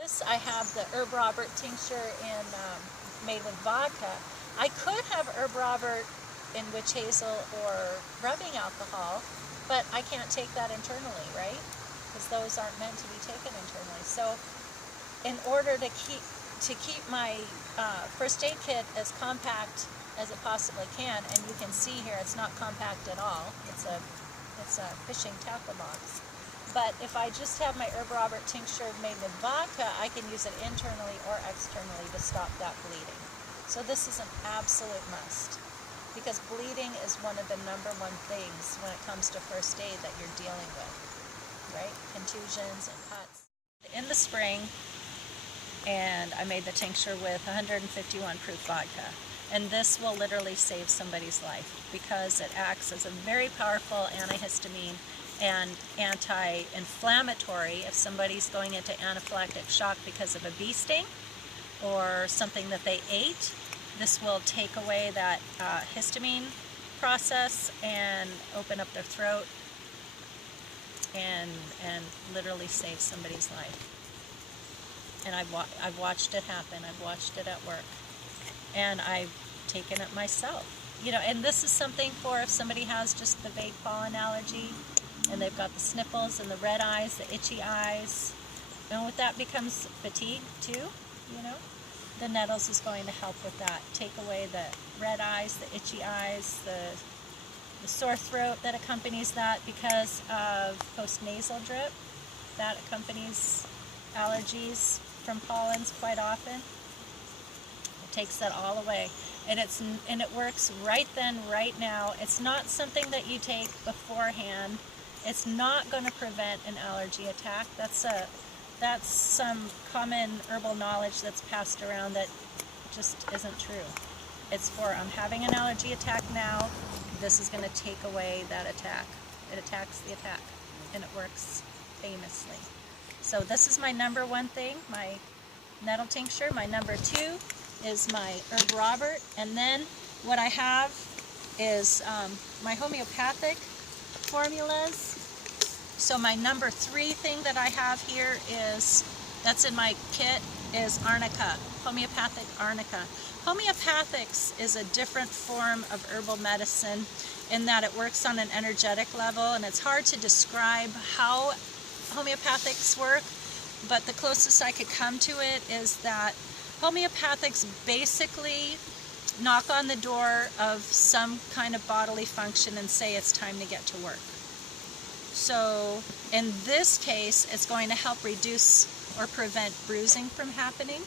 This, I have the Herb Robert tincture made with vodka. I could have Herb Robert in witch hazel or rubbing alcohol, but I can't take that internally, right? Because those aren't meant to be taken internally. So in order to keep my first aid kit as compact as it possibly can, and you can see here it's not compact at all. It's a fishing tackle box. But if I just have my Herb Robert tincture made with vodka, I can use it internally or externally to stop that bleeding. So this is an absolute must, because bleeding is one of the #1 things when it comes to first aid that you're dealing with, right? Contusions and cuts. In the spring, and I made the tincture with 151 proof vodka. And this will literally save somebody's life because it acts as a very powerful antihistamine and anti-inflammatory if somebody's going into anaphylactic shock because of a bee sting or something that they ate. This will take away that histamine process and open up their throat and literally save somebody's life. And I've watched it happen. I've watched it at work. And I've taken it myself. You know, and this is something for if somebody has just the vague pollen allergy and they've got the sniffles and the red eyes, the itchy eyes. And with that becomes fatigue too, you know. The nettles is going to help with that. Take away the red eyes, the itchy eyes, the sore throat that accompanies that because of postnasal drip that accompanies allergies from pollens quite often. It takes that all away, and it works right then, right now. It's not something that you take beforehand. It's not going to prevent an allergy attack. That's some common herbal knowledge that's passed around that just isn't true. It's for I'm having an allergy attack now. This is going to take away that attack. It attacks the attack, and it works famously. So this is my #1 thing, my nettle tincture. My #2 is my Herb Robert. And then what I have is my homeopathic formulas. So my #3 thing that I have here that's in my kit is arnica, homeopathic arnica. Homeopathics is a different form of herbal medicine in that it works on an energetic level, and it's hard to describe how homeopathics work, but the closest I could come to it is that homeopathics basically knock on the door of some kind of bodily function and say it's time to get to work. So in this case, it's going to help reduce or prevent bruising from happening.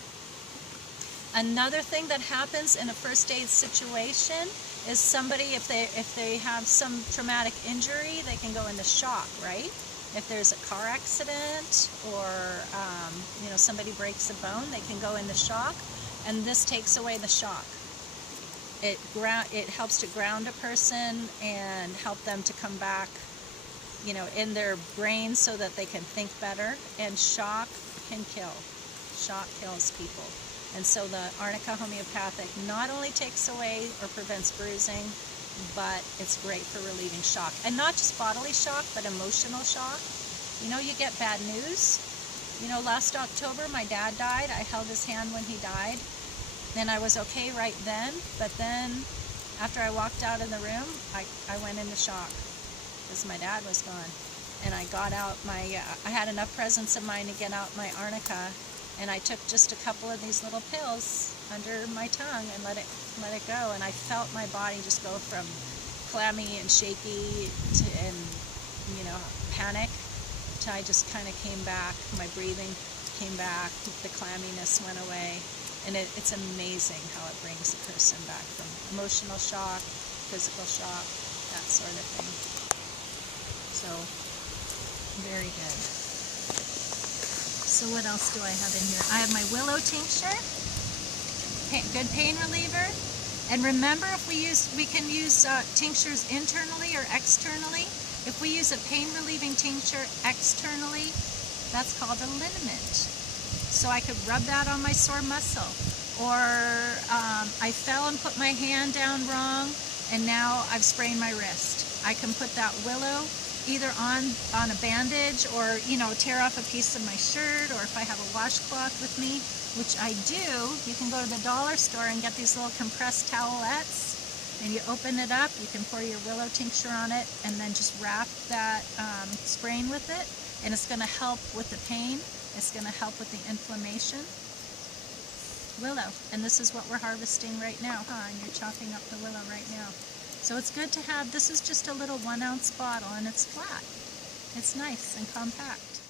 Another thing that happens in a first aid situation is somebody, if they have some traumatic injury, they can go into shock, right? If there's a car accident or you know, somebody breaks a bone, they can go into shock, and this takes away the shock. It helps to ground a person and help them to come back, you know, in their brain so that they can think better. And shock can kill. Shock kills people. And so the arnica homeopathic not only takes away or prevents bruising, but it's great for relieving shock. And not just bodily shock, but emotional shock. You know, you get bad news. You know, last October my dad died. I held his hand when he died. Then I was okay right then, but then after I walked out of the room, I went into shock because my dad was gone. And I got out I had enough presence of mind to get out my arnica, and I took just a couple of these little pills under my tongue and let it go, and I felt my body just go from clammy and shaky and you know, panic to I just kind of came back. My breathing came back, the clamminess went away, and it's amazing how it brings a person back from emotional shock, physical shock, that sort of thing. So very good. So what else do I have in here? I have my willow tincture, good pain reliever. And remember, we can use tinctures internally or externally. If we use a pain relieving tincture externally, that's called a liniment. So I could rub that on my sore muscle. Or I fell and put my hand down wrong, and now I've sprained my wrist. I can put that willow either on a bandage, or, you know, tear off a piece of my shirt, or if I have a washcloth with me, which I do, you can go to the dollar store and get these little compressed towelettes, and you open it up, you can pour your willow tincture on it, and then just wrap that sprain with it, and it's going to help with the pain, it's going to help with the inflammation. Willow, and this is what we're harvesting right now, and you're chopping up the willow right now. So it's good to have, this is just a little 1 ounce bottle, and it's flat. It's nice and compact.